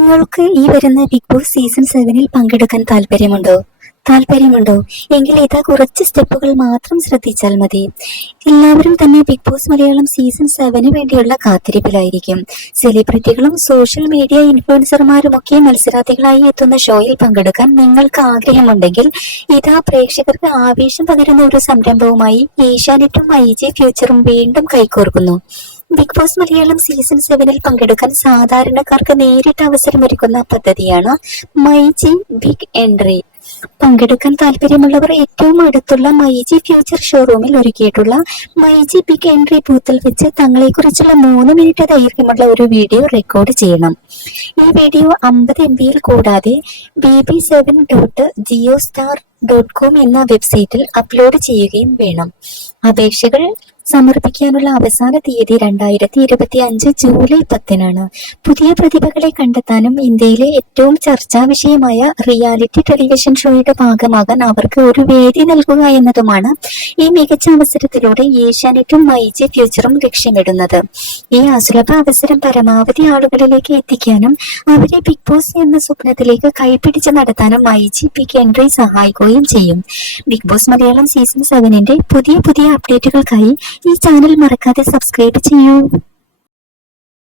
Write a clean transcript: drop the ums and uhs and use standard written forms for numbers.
നിങ്ങൾക്ക് ഈ വരുന്ന ബിഗ് ബോസ് സീസൺ 7-ൽ പങ്കെടുക്കാൻ താല്പര്യമുണ്ടോ എങ്കിൽ ഇതാ കുറച്ച് സ്റ്റെപ്പുകൾ മാത്രം ശ്രദ്ധിച്ചാൽ മതി. എല്ലാവരും തന്നെ ബിഗ് ബോസ് മലയാളം സീസൺ 7 വേണ്ടിയുള്ള കാത്തിരിപ്പിലായിരിക്കും. സെലിബ്രിറ്റികളും സോഷ്യൽ മീഡിയ ഇൻഫ്ലുവൻസർമാരുമൊക്കെ മത്സരാർത്ഥികളായി എത്തുന്ന ഷോയിൽ പങ്കെടുക്കാൻ നിങ്ങൾക്ക് ആഗ്രഹമുണ്ടെങ്കിൽ ഇതാ പ്രേക്ഷകർക്ക് ആവേശം പകരുന്ന ഒരു സംരംഭവുമായി ഏഷ്യാനെറ്റും ഐജി ഫ്യൂച്ചറും വീണ്ടും കൈകോർക്കുന്നു. ബിഗ് ബോസ് മലയാളം സീസൺ 7-ൽ പങ്കെടുക്കാൻ സാധാരണക്കാർക്ക് നേരിട്ട് അവസരമൊരുക്കുന്ന പദ്ധതിയാണ് മൈജി ബിഗ് എൻട്രി. പങ്കെടുക്കാൻ താല്പര്യമുള്ളവർ ഏറ്റവും അടുത്തുള്ള മൈജി ഫ്യൂച്ചർ ഷോറൂമിൽ ഒരുക്കിയിട്ടുള്ള മൈജി ബിഗ് എൻട്രി ബൂത്തിൽ വെച്ച് തങ്ങളെക്കുറിച്ചുള്ള 3 മിനിറ്റ് ദൈർഘ്യമുള്ള ഒരു വീഡിയോ റെക്കോർഡ് ചെയ്യണം. ഈ വീഡിയോ 50 MB കൂടാതെ bb7.geostar.com എന്ന വെബ്സൈറ്റിൽ അപ്ലോഡ് ചെയ്യുകയും വേണം. അപേക്ഷകൾ സമർപ്പിക്കാനുള്ള അവസാന തീയതി 2025 ജൂലൈ 10-നാണ്. പുതിയ പ്രതിഭകളെ കണ്ടെത്താനും ഇന്ത്യയിലെ ഏറ്റവും ചർച്ചാ വിഷയമായ റിയാലിറ്റി ടെലിവിഷൻ ഷോയുടെ ഭാഗമാകാൻ അവർക്ക് ഒരു വേദി നൽകുക എന്നതുമാണ് ഈ മികച്ച അവസരത്തിലൂടെ ഏഷ്യാനെറ്റും ഐജി ഫ്യൂച്ചറും ലക്ഷ്യമിടുന്നത്. ഈ അസുലഭ അവസരം പരമാവധി ആളുകളിലേക്ക് എത്തിക്കാനും അവരെ ബിഗ് ബോസ് എന്ന സ്വപ്നത്തിലേക്ക് കൈപിടിച്ച് നടത്താനും ഐജി ബിഗ് എൻട്രി സഹായിക്കുകയും ചെയ്യും. ബിഗ് ബോസ് മലയാളം സീസൺ 7-ന്റെ പുതിയ അപ്ഡേറ്റുകൾക്കായി ഈ ചാനൽ മറക്കാതെ സബ്സ്ക്രൈബ് ചെയ്യൂ.